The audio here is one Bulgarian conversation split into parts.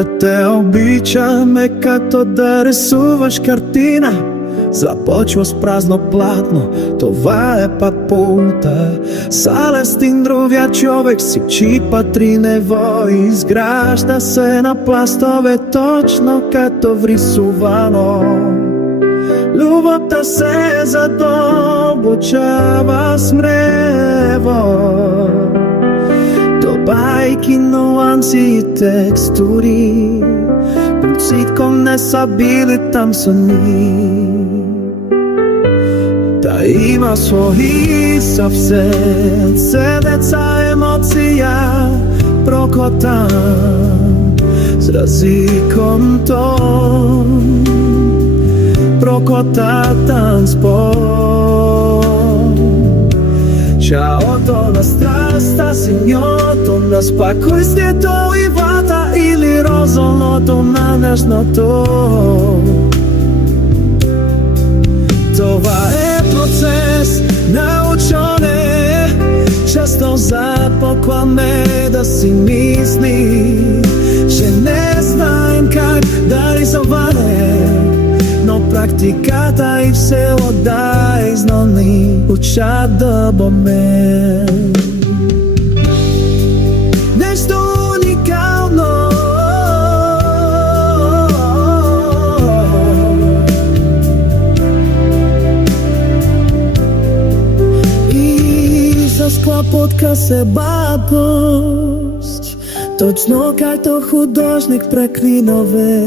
Да те обичам е като да рисуваш картина. Започва с празно платно, това е пак пулта. Салестин другия човек си чипа три невои. Изгражда се на пластове точно като врисувано. Любовта се задълбочава с мрево, добавяйки нюанси и текстури, които не са били там сами. Та има свои съвсем седеца емоция, прокотан с разликом тон, прокотатан спор. Чаото на страста, синьото на спокойствието и вода, или розовото на нежното. Това е процес на учене, често започваме да си мисли, че не знаем как да рисуваме, но практиката и все отдай знани учат да бъме нещо уникално. И за склопотка се бабост, точно както художник преклинове,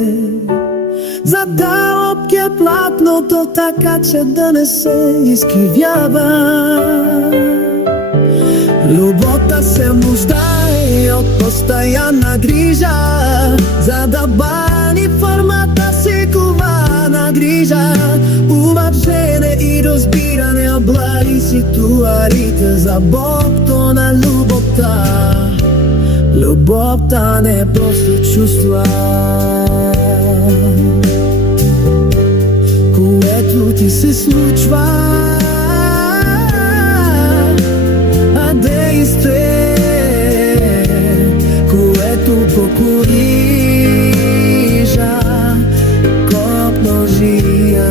за да обке платното така, че да не се изкривява. Любовта се нуждае от постоянна грижа, за да бани формата си кована грижа. Уважение и разбиране облаги ситуарите за Богто на любовта. Любовта не е просто чувства, което ти се случва, а действие, което покорижа копножия.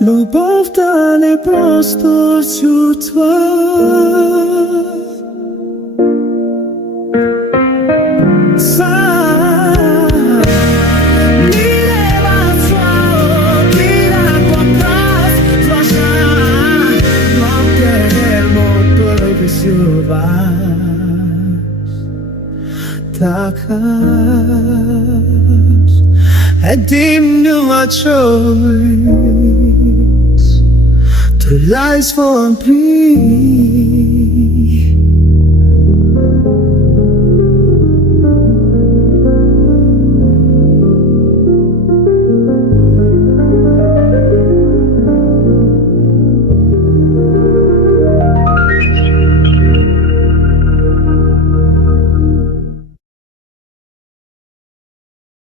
Любовта не просто чувства, един choice to lies for peace.